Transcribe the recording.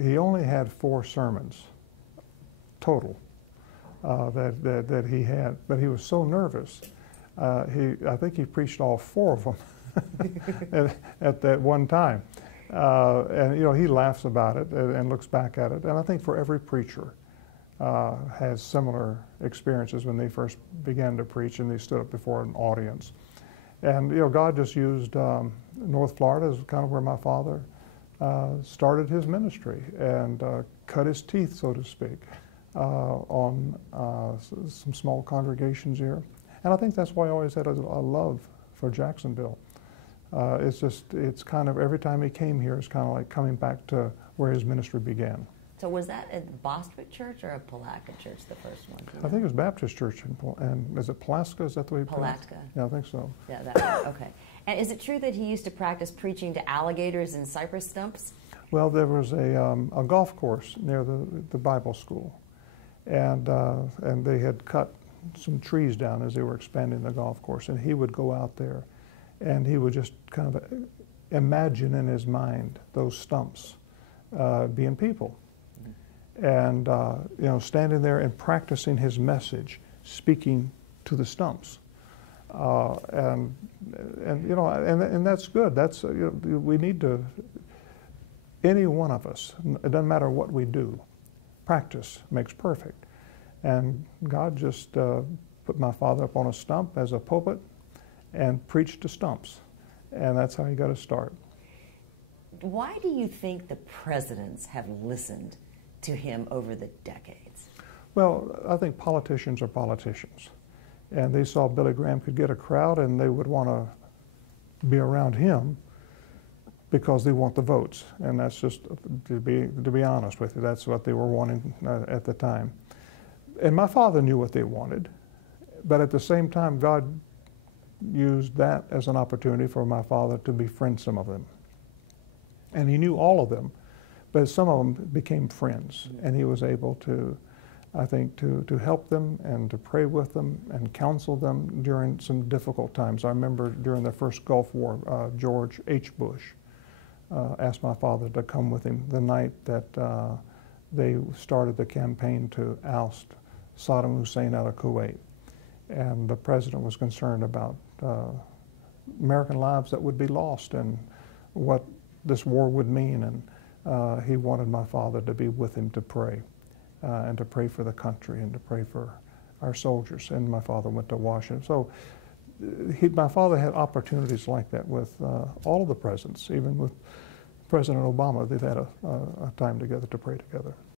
he only had 4 sermons total that he had, but he was so nervous. I think he preached all 4 of them at that one time. And he laughs about it and looks back at it. And I think for every preacher has similar experiences when they first began to preach and they stood up before an audience. And God just used North Florida as kind of where my father started his ministry and cut his teeth, so to speak, on some small congregations here. And I think that's why I always had a love for Jacksonville. It's kind of, every time he came here, it's kind of like coming back to where his ministry began. So was that at the Bostwick Church or a Palatka Church, the first one? I think it was Baptist Church, and is it Palatka? Is that the way you pronounce it? Palatka. Yeah, I think so. Yeah, that one. Okay. And is it true that he used to practice preaching to alligators and cypress stumps? Well, there was a golf course near the Bible school, and they had cut some trees down as they were expanding the golf course, and he would go out there, and he would just kind of imagine in his mind those stumps being people. And standing there and practicing his message, speaking to the stumps, and that's good. That's we need to. Any one of us, it doesn't matter what we do, practice makes perfect. And God just put my father up on a stump as a pulpit and preached to stumps, and that's how he got to start. Why do you think the presidents have listened to him over the decades? Well, I think politicians are politicians. And they saw Billy Graham could get a crowd and they would want to be around him because they want the votes. And that's just, to be honest with you, that's what they were wanting at the time. And my father knew what they wanted, but at the same time, God used that as an opportunity for my father to befriend some of them. And he knew all of them, but some of them became friends, and he was able to, I think, to help them and to pray with them and counsel them during some difficult times. I remember during the first Gulf War, George H. Bush asked my father to come with him the night that they started the campaign to oust Saddam Hussein out of Kuwait. And the president was concerned about American lives that would be lost and what this war would mean. And he wanted my father to be with him to pray, and to pray for the country and to pray for our soldiers. And my father went to Washington. So my father had opportunities like that with all of the presidents, even with President Obama. They've had a time together to pray together.